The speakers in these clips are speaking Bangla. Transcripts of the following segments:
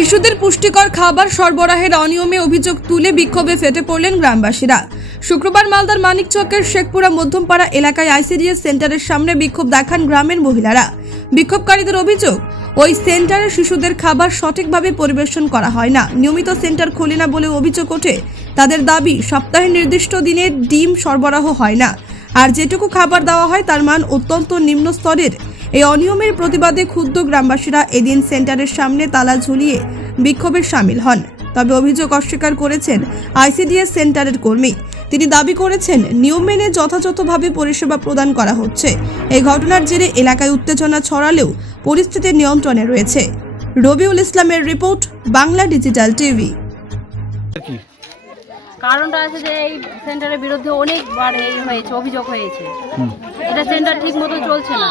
শিশুদের পুষ্টিকর খাবার সরবরাহের অনিয়মে অভিযোগ তুলে বিক্ষোভে ফেটে পড়লেন গ্রামবাসীরা। শুক্রবার মালদার মানিকচকের শেখপুরা মধ্যমপাড়া এলাকায় আইসিডিএস সেন্টারের সামনে বিক্ষোভ দেখান গ্রামের মহিলারা। বিক্ষোভকারীদের অভিযোগ, ওই সেন্টারে শিশুদের খাবার সঠিকভাবে পরিবেশন করা হয় না। নিয়মিত সেন্টার খোলে না বলে অভিযোগ ওঠে, তাদের দাবি সপ্তাহে নির্দিষ্ট দিনে ডিম সরবরাহ হয় না। আর যেটুকু খাবার দেওয়া হয় তার মান অত্যন্ত নিম্ন স্তরের এই অনিয়মের প্রতিবাদে ক্ষুব্ধ গ্রামবাসীরা এদিন সেন্টারের সামনে তালা ঝুলিয়ে বিক্ষোভে সামিল হন। তবে অভিযোগ অস্বীকার করেছেন আইসিডিএস সেন্টারের কর্মী। তিনি দাবি করেছেন নিয়ম মেনে যথাযথভাবে পরিষেবা প্রদান করা হচ্ছে। এই ঘটনার জেরে এলাকায় উত্তেজনা ছড়ালেও পরিস্থিতি নিয়ন্ত্রণে রয়েছে। রবিউল ইসলামের রিপোর্ট বাংলা ডিজিটাল টিভি। কারণটা আছে যে এই সেন্টারের বিরুদ্ধে অনেকবার এই হয়েছে অভিযোগ হয়েছে। এটা সেন্টার ঠিক মতো চলছে না।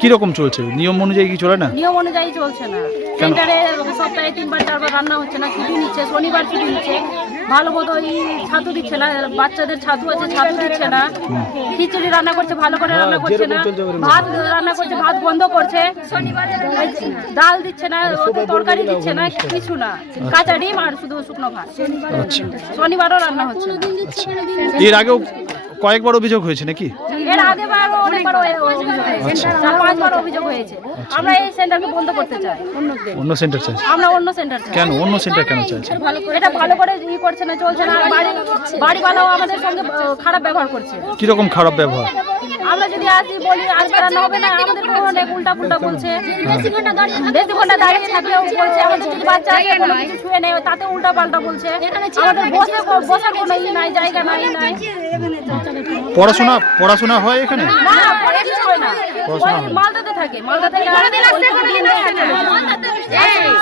কীরকম চলছে? নিয়ম অনুযায়ী কি চলে না? নিয়ম অনুযায়ী চলছে না। সেন্টারে সপ্তাহে তিনবার চারবার রান্না হচ্ছে না ছুটি নিচ্ছে শনিবার ছুটি নিচ্ছে। ভালো মতো এই ছাতু দিচ্ছে না বাচ্চাদের ছাতু আছে ছাতু দিচ্ছে না। খিচুড়ি রান্না করছে ভালো করে রান্না করছে না। ভাত রান্না করছে ভাত বন্ধ করছে। ডাল দিচ্ছে না তরকারি দিচ্ছে না কিছু না। কাঁচা ডিম আর শুধু শুকনো ভাত। আচ্ছা। শনিবারও রান্না হচ্ছে এর আগেও কয়েকবার অভিযোগ হয়েছে নাকি? এর আগে বারও অনেকবার হয়েছে চার পাঁচবার অভিযোগ হয়েছে। আমরা এই সেন্টারকে বন্ধ করতে চাই। অন্য সেন্টার চাই। আমরা অন্য সেন্টার চাই। কেন? অন্য সেন্টার কেন চাইছেন? এটা ভালো করে ই করছে না চলছে না। বাড়ি বাড়িওয়ালাও আমাদের সঙ্গে খারাপ ব্যবহার করছে। কীরকম খারাপ ব্যবহার? আমরা যদি আসি বলি আজকে রান্না হবে না আমাদের অনেক উল্টা পুল্টা বলছে। বেশি ঘণ্টা দাঁড়িয়ে বেশি ঘণ্টা দাঁড়িয়ে থাকলেও বলছে আমাদের যদি বাচ্চা আছে কোনো কিছু ছুঁয়ে নেয় তাতে উল্টা পাল্টা বলছে আমাদের বসে বসার কোনো ই নাই জায়গা নাই নাই। পড়াশোনা পড়াশোনা হয় এখানে? না হয় না। মালদাতে থাকে মালদা থেকে কোনোদিন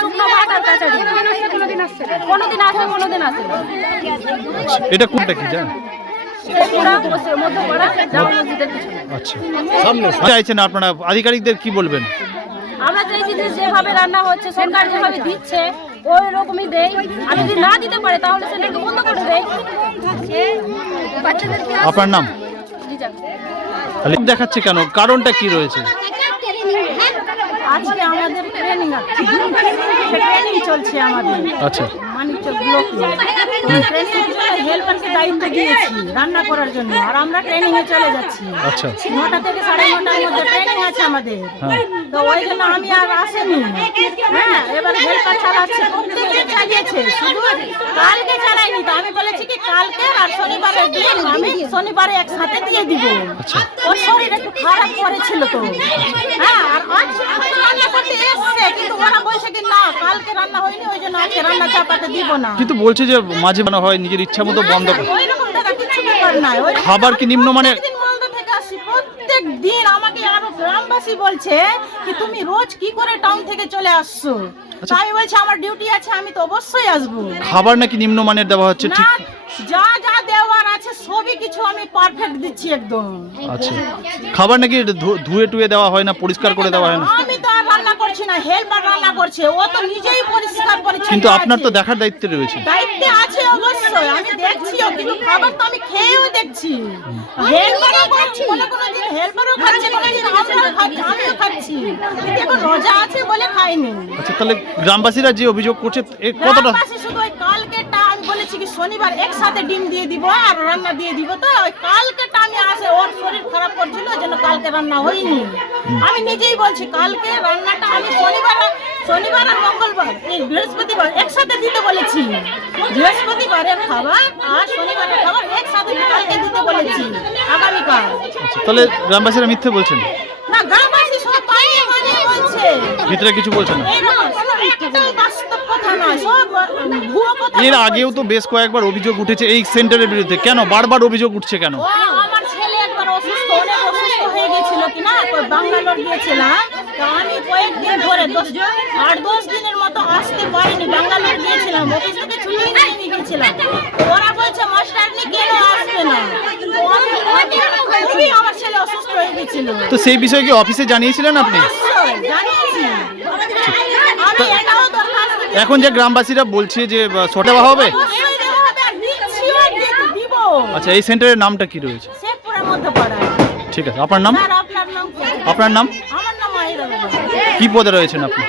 শুকনো ভাত আর কাঁচা কোনোদিন আসে কোনোদিন আসে না। এটা কোনটা কি জান? চাইছেন আপনারা আধিকারিকদের কি বলবেন? আমরা চাইছি যে যেভাবে রান্না হচ্ছে সরকার যেভাবে দিচ্ছে ওই রকমই দেয় আর যদি না দিতে পারে তাহলে সেটাকে বন্ধ করে দেয় আপনার নাম। দেখাচ্ছে কেন? কারণটা কি রয়েছে? আজকে আমাদের ট্রেনিং আছে। চলছে আমাদের। আচ্ছা। মানিকচক ব্লকে হেল্পারকে দায়িত্ব দিয়েছি রান্না করার জন্য। আর আমরা ট্রেনিং এ চলে যাচ্ছি। আচ্ছা। নটা থেকে সাড়ে নটার মধ্যে ট্রেনিং আছে আমাদের। হ্যাঁ। তো ওই জন্য আমি আর আসেনি। হ্যাঁ এবার হেল্পার চালাচ্ছে প্রত্যেকদিন চালিয়েছে। শুধু কালকে চালাইনি তো। আমি বলেছি কি কালকে আর শনিবারে দিন আমি শনিবারে একসাথে দিয়ে দিব। আচ্ছা। ওর শরীর একটু খারাপ করেছিল তো। হ্যাঁ আর আজ রান্না করতে এসছে কিন্তু ওরা বলছে কি না কালকে রান্না হয়নি ওই জন্য আজকে রান্না চাপাতে দিব না। কিন্তু বলছে যে মাঝে মাঝে হয় নিজের ইচ্ছা মতো বন্ধ করে। ওই রকম দাদা কিছু ব্যাপার নাই ওই খাবার কি নিম্নমানের প্রত্যেকদিন মালদা থেকে আসি প্রত্যেক দিন আমাকে আরও গ্রামবাসী বলছে কি তুমি রোজ কি করে টাউন থেকে চলে আসছো? আচ্ছা। তা আমি বলছি আমার ডিউটি আছে আমি তো অবশ্যই আসব। খাবার নাকি নিম্নমানের দেওয়া হচ্ছে না ঠিক? যা যা দেওয়ার আছে সবই কিছু আমি পারফেক্ট দিচ্ছি একদম। আচ্ছা। খাবার নাকি ধু- ধুয়ে টুয়ে দেওয়া হয় না পরিষ্কার করে দেওয়া হয় না না হেল্পার রান্না করছে। ও তো নিজেই পরিষ্কার কিন্তু আপনার তো দেখার দায়িত্ব রয়েছে। দায়িত্বে আছে অবশ্যই আমি দেখছিও কিন্তু খাবার তো আমি খেয়েও দেখছি। হেল্পারও খাচ্ছি কোনো কোনো দিন হেল্পারও খাচ্ছে কোনো দিন আমরাও খাচ্ছি আমিও খাচ্ছি। কিন্তু এখন রোজা আছে বলে খাইনি। আচ্ছা তাহলে গ্রামবাসীরা যে অভিযোগ করছে এ কতটা গ্রামবাসী শুধু শনিবার একসাথে ডিম দিয়ে দিব আর রান্না দিয়ে দিব। তো ওই কালকেটা আমি আসে ওর শরীর খারাপ করছিল জন্য কালকে রান্না হয়নি। আমি নিজেই বলছি কালকে রান্নাটা আমি শনিবার শনিবার আর মঙ্গলবার এই বৃহস্পতিবার একসাথে দিতে বলেছি। বৃহস্পতিবারের খাবার আর শনিবারের খাবার একসাথে কালকে দিতে বলেছি আগামীকাল। আচ্ছা তাহলে গ্রামবাসীরা মিথ্যে বলছেন? না গ্রামবাসী সব বাইরে বাইরে বলছে। ভিতরে কিছু বলছেন না? কথা নয় সব ভুয়ো কথা এর আগেও তো বেশ কয়েকবার অভিযোগ উঠেছে এই সেন্টারের বিরুদ্ধে। কেন? বারবার অভিযোগ উঠছে কেন? ও আমার ছেলে একবার অসুস্থ অনেক অসুস্থ হয়ে গেছিল কি না তো বাঙ্গালোর গিয়েছিলাম তো আমি কয়েকদিন ধরে দশ আট দশ দিনের মতো আসতে পারিনি বাঙ্গালোর গিয়েছিলাম অফিস থেকে ছুটি নিয়ে নিয়ে গেছিলাম তো ওরা বলছে মাস্টারনি কেন আসবে না? তো আমি খুবই আমার ছেলে অসুস্থ হয়ে গেছিল। তো সেই বিষয়ে কি অফিসে জানিয়েছিলেন আপনি? জানিয়েছি আমি এটাও দরখাস্ত দিয়েছি। এখন যে গ্রামবাসীরা বলছে যে ছোট হবে? আচ্ছা এই সেন্টারের নামটা কি রয়েছে? ঠিক আছে আপনার নাম? আপনার নাম? কি পদে রয়েছেন আপনি?